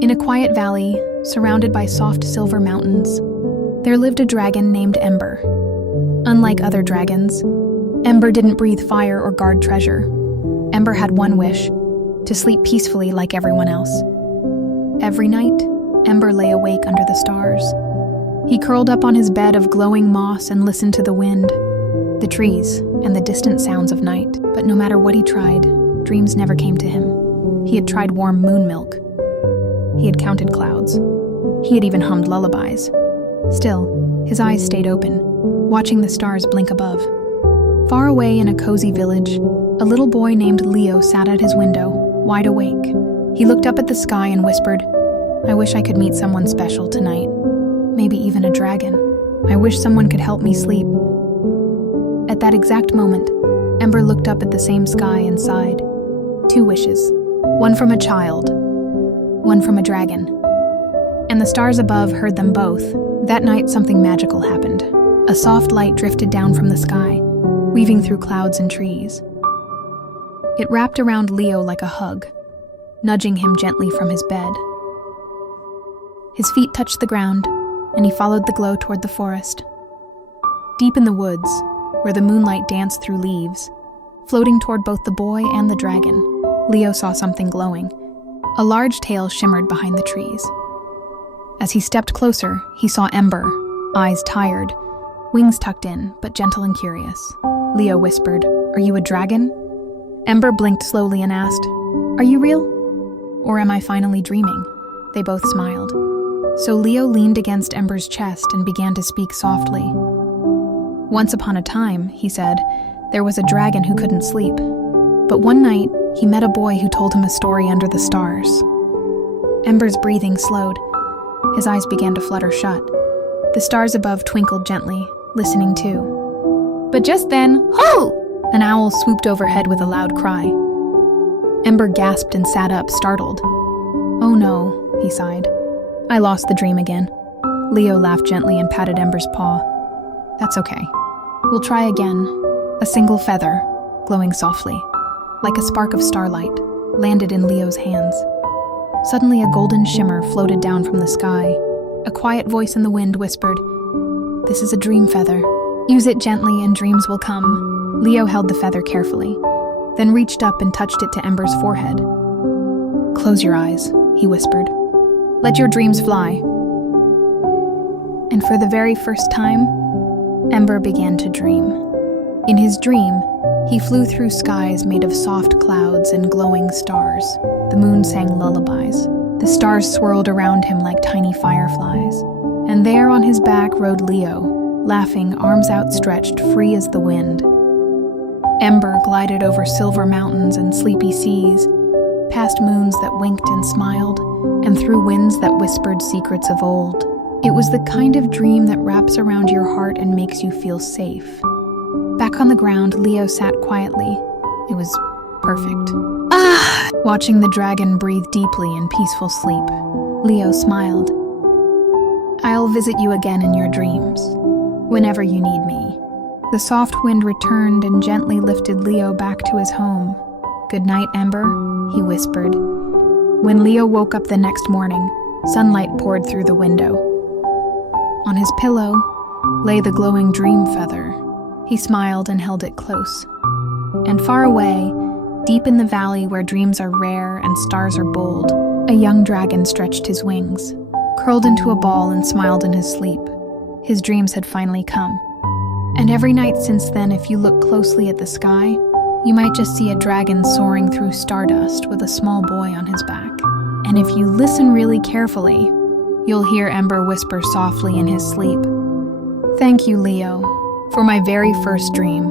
In a quiet valley, surrounded by soft silver mountains, there lived a dragon named Ember. Unlike other dragons, Ember didn't breathe fire or guard treasure. Ember had one wish: to sleep peacefully like everyone else. Every night, Ember lay awake under the stars. He curled up on his bed of glowing moss and listened to the wind, the trees, and the distant sounds of night. But no matter what he tried, dreams never came to him. He had tried warm moon milk. He had counted clouds. He had even hummed lullabies. Still, his eyes stayed open, watching the stars blink above. Far away in a cozy village, a little boy named Leo sat at his window, wide awake. He looked up at the sky and whispered, "I wish I could meet someone special tonight. Maybe even a dragon. I wish someone could help me sleep." At that exact moment, Ember looked up at the same sky and sighed. 2 wishes. One from a child, one from a dragon. And the stars above heard them both. That night, something magical happened. A soft light drifted down from the sky, weaving through clouds and trees. It wrapped around Leo like a hug, nudging him gently from his bed. His feet touched the ground, and he followed the glow toward the forest. Deep in the woods, where the moonlight danced through leaves, floating toward both the boy and the dragon, Leo saw something glowing. A large tail shimmered behind the trees. As he stepped closer, he saw Ember, eyes tired, wings tucked in, but gentle and curious. Leo whispered, "Are you a dragon?" Ember blinked slowly and asked, "Are you real? Or am I finally dreaming?" They both smiled. So Leo leaned against Ember's chest and began to speak softly. "Once upon a time," he said, "there was a dragon who couldn't sleep. But one night, he met a boy who told him a story under the stars." Ember's breathing slowed. His eyes began to flutter shut. The stars above twinkled gently, listening too. But just then, "Ho!" An owl swooped overhead with a loud cry. Ember gasped and sat up, startled. "Oh no," he sighed. "I lost the dream again." Leo laughed gently and patted Ember's paw. "That's okay. We'll try again." A single feather, glowing softly, like a spark of starlight, landed in Leo's hands. Suddenly a golden shimmer floated down from the sky. A quiet voice in the wind whispered, "This is a dream feather. Use it gently and dreams will come." Leo held the feather carefully, then reached up and touched it to Ember's forehead. "Close your eyes," he whispered. "Let your dreams fly." And for the very first time, Ember began to dream. In his dream, he flew through skies made of soft clouds and glowing stars. The moon sang lullabies. The stars swirled around him like tiny fireflies. And there on his back rode Leo, laughing, arms outstretched, free as the wind. Ember glided over silver mountains and sleepy seas, past moons that winked and smiled, and through winds that whispered secrets of old. It was the kind of dream that wraps around your heart and makes you feel safe. Back on the ground, Leo sat quietly. It was perfect. Watching the dragon breathe deeply in peaceful sleep, Leo smiled. "I'll visit you again in your dreams, whenever you need me." The soft wind returned and gently lifted Leo back to his home. "Good night, Ember," he whispered. When Leo woke up the next morning, sunlight poured through the window. On his pillow lay the glowing dream feather. He smiled and held it close. And far away, deep in the valley where dreams are rare and stars are bold, a young dragon stretched his wings, curled into a ball and smiled in his sleep. His dreams had finally come. And every night since then, if you look closely at the sky, you might just see a dragon soaring through stardust with a small boy on his back. And if you listen really carefully, you'll hear Ember whisper softly in his sleep, "Thank you, Leo, for my very first dream.